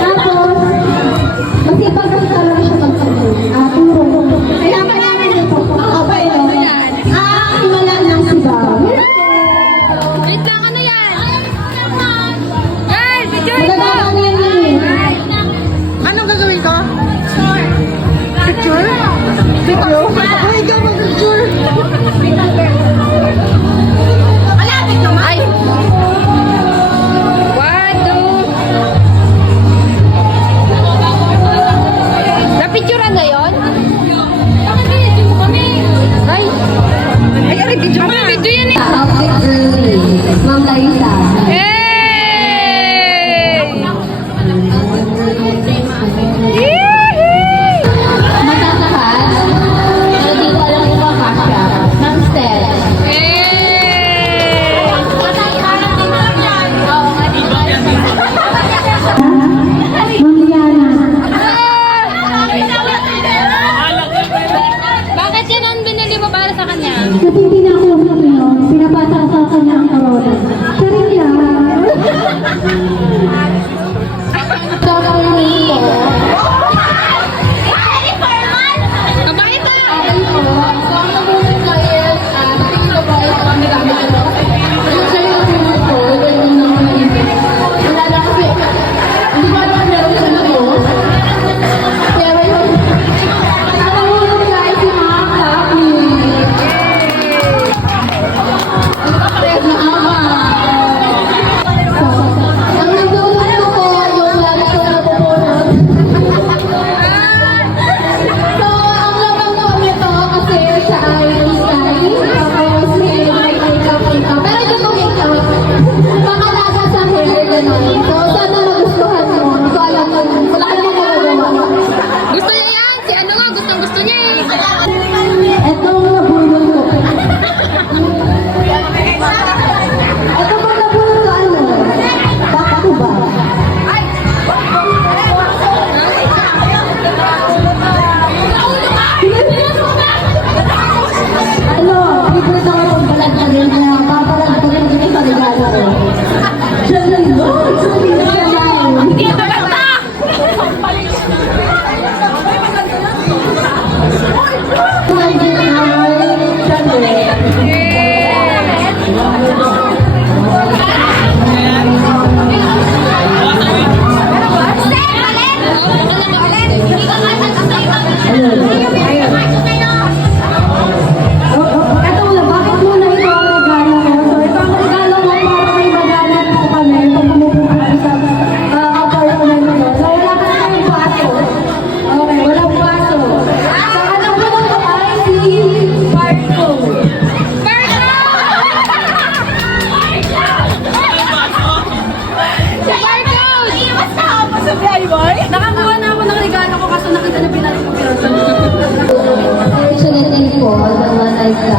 Tapos, masipag kasi talaga siya magpapuro. Kaya pa namin ito. Okay, no? Himala ng sigaw. Wait lang, ano yan? Girl, picture ko! Magagawa na yun eh. Anong gagawin ko? Picture? Picture? Ay, ikaw mag-picture. Malapit naman! Ay! 1, 2... Napicturean na yun? Bakit binidyo mo kami? Ay! Ay, video mo. Video yan eh! Outfit early. Ma'am Larissa. Hey! Matatakas. Pero di ko alam kung makakasya. Ma'am Stel. Hey! Ma'am Liana. Bakit yan ang binili mo para sa kanya? Kasi hindi na ako yun. Pinapasa sa kanya ang corona. Charing lang. Chocolate po. Kabait na! Akin po. So, ang nabunin ko is, tingin ko po is pamigamit ko. Usually, ang tingin ko, ganyan na ako nag-ibig. Wala na kasi, hindi ko alam meron sa labo. Pero yun, ang nabunin ko ay si Mama Kapi. Red na ama. So, ang nabunin ko po, yung lagi ko na pupunod. So, ang laman ko nito kasi siya ay Sky. Tapos, may makeup. Pero ito itong makeup. Pakalaga sa hair, gano'n. So, sana magustuhan mo. Hindi ko alam kung wala ka naman magagawa. Gusto niya yan! Si ano nga, gusto niya eh! Etong nabulol ko. Ito pag nabulol ko, ano? Back to back. Ano, favorite ako ng balat na rin na paparag ko rin dito sa regalo ko. Diyan lang doon. Diyan lang. Dito ka ta! Magic eye. Siyempre. Ito wala, bakit muna ito ang regalo ko? So, ito ang regalo ko para may magalan po kami pag pumupunta sa apartment ko. So, wala ka naman paso. Okay, walang paso. So, ano po ito ay si Marco. Nakakuha na ako ng regalo ko kaso nakita na pinalik ko pero Fortunately po, naman ay sa